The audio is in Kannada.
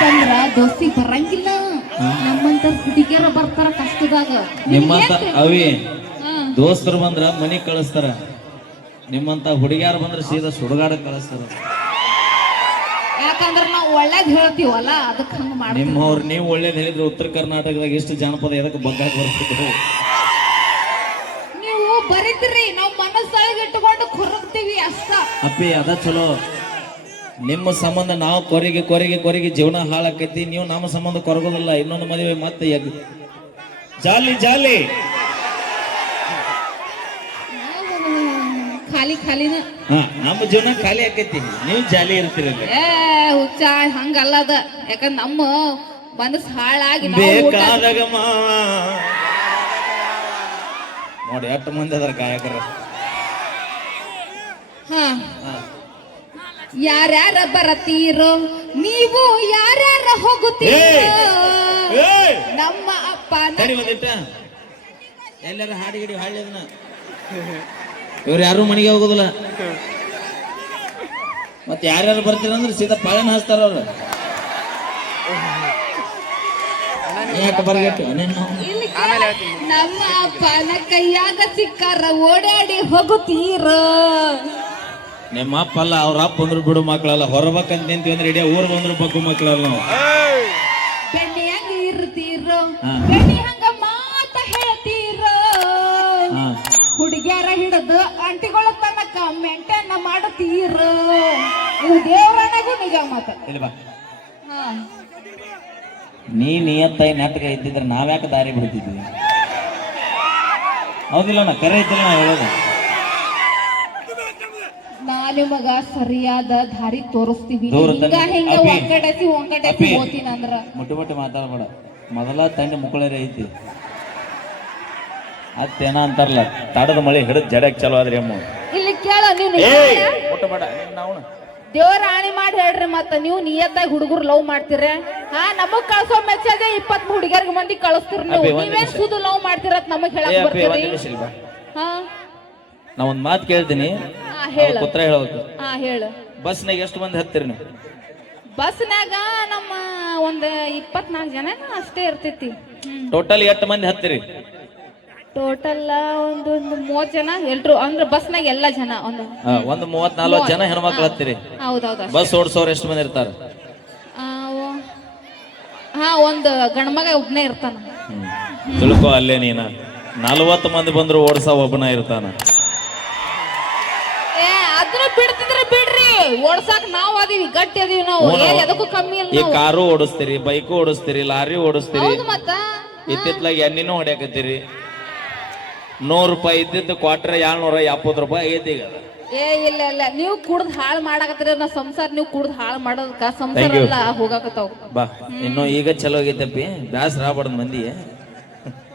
ಯಾಕಂದ್ರ ದೋಸ್ತಿ ಬರಂಗಿಲ್ಲ ನಮ್ಮಂತ ಹುಡುಗಿಯರ ಬರ್ತಾರ ಕಷ್ಟದಾಗ ನಿಮ್ಮಂತ ಅವಿ ದೋಸ್ತರು ಬಂದ್ರ ಮನಿ ಕಳಿಸ್ತಾರ, ನಿಮ್ಮಂತ ಹುಡುಗಿಯಾರ ಬಂದ್ರ ಸೀದಾ ಸುಡುಗಾಡ ಕಳಿಸ್ತಾರ. ಯಾಕಂದ್ರ ನಾವು ಒಳ್ಳೇದ್ ಹೇಳ್ತೀವಲ್ಲ ಅದಕ್ಕೆ ಹಂಗ ಮಾಡಿ. ನಿಮ್ಮವ್ರು ನೀವು ಒಳ್ಳೇದ್ ಹೇಳಿದ್ರೆ ಉತ್ತರ ಕರ್ನಾಟಕದಾಗ ಎಷ್ಟು ಜನಪದ ಎದಕ್ಕೆ ಬಗ್ಗಾಕ್ ಬರ್ತಿದ್ರು. ನೀವು ಬರೀತೀರಿ, ನಾವು ಮನಸ್ಸೊಳಗೆ ಇಟ್ಟುಕೊಂಡು ಕೊರಗ್ತೀವಿ ಅಷ್ಟ. ಅಪ್ಪಿ ಅದ ಚಲೋ. ನಿಮ್ಮ ಸಂಬಂಧ ನಾವು ಕೊರಿಗೆ ಕೊರಿಗೆ ಕೊರಿಗೆ ಜೀವನ ಹಾಳಾಕೈತಿ, ನೀವು ನಮ್ಮ ಸಂಬಂಧ ಕೊರಗೋದಿಲ್ಲ. ಇನ್ನೊಂದು ಮದುವೆ ಮತ್ತೆ ಜಾಲಿ ಜಾಲಿ ಖಾಲಿ ಖಾಲಿನ. ನಮ್ಮ ಜೀವನ ಖಾಲಿ ಆಕೈತಿ, ನೀವು ಜಾಲಿ ಇರ್ತೀರಿ. ಹುಚ್ಚ ಹಂಗಲ್ಲದ, ಯಾಕಂದ್ರೆ ನಮ್ಮ ಮನಸ್ಸು ಹಾಳಾಗಿ ಬೇಕಾದಾಗ ನೋಡಿ ಎಷ್ಟು ಮಂದಿ ಅದಾರ ಗಾಯಕರ. ಯಾರ್ಯಾರ ಬರತೀರೋ ನೀವು, ಯಾರ್ಯಾರ ಹೋಗುತ್ತೀರೋ ನಮ್ಮ ಅಪ್ಪ. ಎಲ್ಲಾರ ಹಾಡಿಗಿಡಿ ಹಾಡಿದನ ಇವ್ರು ಯಾರು ಮನೆಗೆ ಹೋಗುದಿಲ್ಲ. ಮತ್ತೆ ಯಾರ್ಯಾರು ಬರ್ತೀರಂದ್ರೆ ಸೀದಾ ಪಾಳನ ಹಾಸ್ತಾರ ಅವ್ರು. ಯಾಕೆ ಬರ್ಗೆಟ್ಟು ನಮ್ಮ ಅಪ್ಪನ ಕೈಯಾಗ ಸಿಕ್ಕಾರ ಓಡಾಡಿ ಹೋಗುತ್ತೀರೋ. ನಿಮ್ಮ ಅಪ್ಪ ಅಲ್ಲ, ಅವ್ರ ಅಪ್ಪ ಬಂದ್ರು ಬಿಡು ಮಕ್ಕಳಲ್ಲ. ಹೊರಬೇಕಂತ ನಿಂತೀವಿ ಅಂದ್ರೆ ಇಡೀ ಊರ್ ಬಂದ್ರು ಬಗ್ಗು ಮಕ್ಕಳಲ್ಲ ನಾವು. ಬೆಣ್ಣೆ ಹಂಗ ಇರ್ತೀರೋ, ಬೆಣ್ಣೆ ಹಂಗ ಮಾತ ಹೇಳ್ತೀರೋ. ಹುಡುಗಿಯರ ಹಿಡಿದು ಅಂಟಿಗಳ ತನಕ ಮೆಂಟೇನ್ ಮಾಡುತ್ತೀರೋ. ಇವು ದೇವರನಿಗೂ ನಿಜ ಮಾತ. ನೀ ನಿಯತ್ತಾಗಿ ನಾಟಕ ಇದ್ದಿದ್ರೆ ನಾವ್ಯಾಕೆ ದಾರಿ ಬಿಡ್ತಿದ್ವಿ? ಹೌದಿಲ್ಲ, ನಾ ಕರೆ ಐತಿಲ್ಲ ನಾ ಹೇಳೋದು. ನಿಮಗ ಸರಿಯಾದ ದಾರಿ ತೋರಿಸ್ತೀವಿ. ಮುಟ್ಟಿ ಮುಟ್ಟಿ ಮಾತಾಡ್ಬೇಡ. ಮೊದಲ ತಂಡಿ ಮುಕ್ಕಳರಿ ಐತಿ, ಅತ್ತೇನ ಅಂತಾರಲ್ಲ, ತಡದ ಮಳೆ ಹಿಡಿದ್ ಜಡಕ್ ಚಲೋ ಆದ್ರಿ ಅಮ್ಮ. ಇಲ್ಲಿ ಕೇಳ, ನೀವು ದೇವರ ಆಣಿ ಮಾಡಿ ಹೇಳ್ರಿ. ಮತ್ತ ನೀವು ನಿಯತ್ತಾಗಿ ಹುಡುಗರು ಲವ್ ಮಾಡ್ತೀರ. ನಮಗ್ ಕಳ್ಸೋ ಮೆಸೇಜ್ 20 ಹುಡುಗಿಯರ್ಗ ಮಂದಿ ಕಳಿಸ್ತೀರಿ. ನೀವೇನ್ ಸುದು ಲವ್ ಮಾಡ್ತಿರತ್ ನಮಗ್ ಹೇಳಕ್ ಬರ್ತೀರಿ. ನಾ ಒಂದ್ ಮಾತು ಕೇಳ್ತೀನಿ, ಉತ್ತರ ಹೇಳು. ಬಸ್ನಾಗ ಎಷ್ಟು ಮಂದಿ ಹತ್ತೀರಿ ನೀವು? ಬಸ್ನಾಗ ನಮ್ಮ ಒಂದ್ 24 ಜನ ಅಷ್ಟೇ ಇರ್ತೈತಿ. ಟೋಟಲ್ ಎಷ್ಟು ಮಂದಿ ಹತ್ತೀರಿ? ಟೋಟಲ್ ಒಂದು 30 ಜನ ಎಲ್ರು ಅಂದ್ರೆ ಬಸ್ನಾಗ ಎಲ್ಲ ಜನ ಒಂದು 30-40 ಜನ ಹೆಣ್ಮಕ್ಳು ಹತ್ತೀರಿ. ಹೌದೌದು. ಬಸ್ ಓಡಿಸೋರು ಎಷ್ಟು ಮಂದಿ ಇರ್ತಾರ? ಒಂದು ಗಂಡ್ಮಗ ಒಬ್ನೇ ಇರ್ತಾನ. ತಿಳ್ಕೊ ಅಲ್ಲೇ ನೀನ 40 ಮಂದಿ ಬಂದ್ರು ಓಡ್ಸ ಒಬ್ಬನ ಇರ್ತಾನ. ಅದನ್ನ ಬಿಡ್ತಿದ್ರೆ ಬಿಡ್ರಿ, ಓಡ್ಸಾಕ್ ನಾವ್ ಅದೀವಿ, ಗಟ್ಟಿ ಅದೀವಿ ನಾವು. ಎದಕ್ಕೂ ಕಮ್ಮಿ ಇಲ್ಲ. ಈ ಕಾರು ಓಡಿಸ್ತೀರಿ, ಬೈಕು ಓಡಿಸ್ತೀರಿ, ಲಾರಿ ಓಡಿಸ್ತೀರಿ, ಇತ್ತಿತ್ಲಾಗ ಎಣ್ಣಿನೂ ಹೊಡ್ಯಾಕತ್ತೀರಿ. 100 ರೂಪಾಯಿ ಇದ್ದಿದ್ದು ಕ್ವಾರ್ಟರ್ 270 ರೂಪಾಯಿ ಐತಿ ಈಗ. ಇಲ್ಲ ಇಲ್ಲ, ನೀವು ಕುಡ್ದು ಹಾಳು ಮಾಡಾಕತ್ತೀರ. ನಾ ಸಂಸಾರ ನೀವು ಕುಡ್ದು ಹಾಳು ಮಾಡೋದಕ್ಕ ಸಂಸಾರ ಎಲ್ಲ ಹೋಗಾಕತ್ತಾವ. ಬಾ, ಇನ್ನು ಈಗ ಚಲೋ ಆಗೈತಪ್ಪಿ, ಬ್ಯಾಸರ ಆಗ್ಬಾರ್ದು ಮಂದಿ.